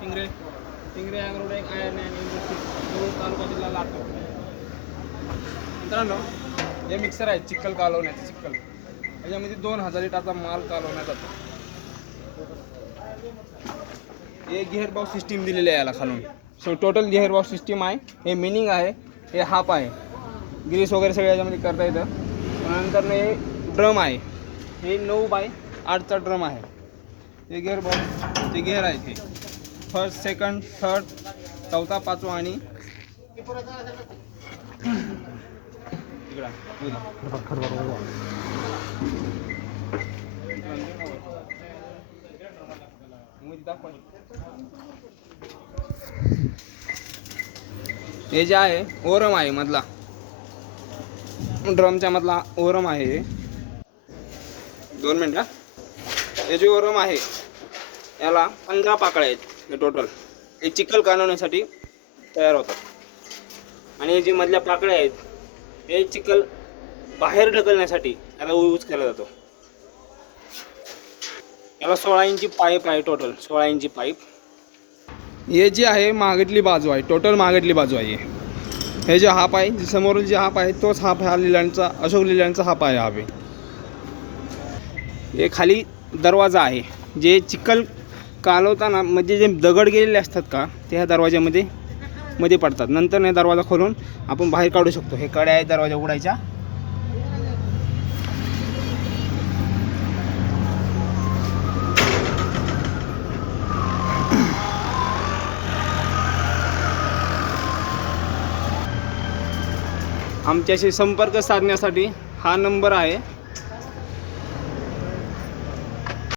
टिंगरे टिंगरे अँग्रोड एक iron and industry देऊळ तालुका जिल्हा लातूर. मित्रांनो हे मिक्सर आहे चिखल कालवण्याचं चिखल. याच्यामध्ये दोन हजार लिटरचा माल कालवण्यात जातो. हे गिअर सिस्टीम दिलेली आहे याला खालून. सो टोटल गिअर सिस्टीम आहे. हे मिनिंग आहे हे हाफ आहे. ग्रीस वगैरे सगळं याच्यामध्ये करता येतं. नंतर हे ड्रम आहे. हे नऊ बाय आठचा ड्रम आहे. हे गिअर बॉक्स ते गिअर आहे ते फर्स्ट सेकंड थर्ड चौथा पाचवा आणि हे जे आहे ओरम आहे मधला. ड्रमच्या मधला ओरम आहे दोन मिनटं हे जे ओरम आहे याला पंधरा पाकळ्या आहेत. हे टोटल हे चिखल कालवण्यासाठी तयार होतात. आणि हे जे मधल्या पाकळ्या आहेत हे चिखल बाहेर ढकलण्यासाठी याला यूज केला जातो. याला सोळा इंची पाईप आहे टोटल सोळा इंची पाईप. हे जे आहे मागटली बाजू आहे टोटल मागटली बाजू आहे हे. हे जे हाप आहे जे समोरील जे हाप आहे तोच हाप हा लिलांचा अशोक लिलांचा हाप आहे हा हे खाली दरवाजा आहे जे चिखल कालवताना म्हणजे जे दगड गेलेले असतात का ते ह्या दरवाज्यामध्ये मध्ये पडतात. नंतर हे दरवाजा खोलून आपण बाहेर काढू शकतो. हे कड्या आहे दरवाजा उघडायच्या. आमच्याशी संपर्क साधण्यासाठी हा नंबर आहे.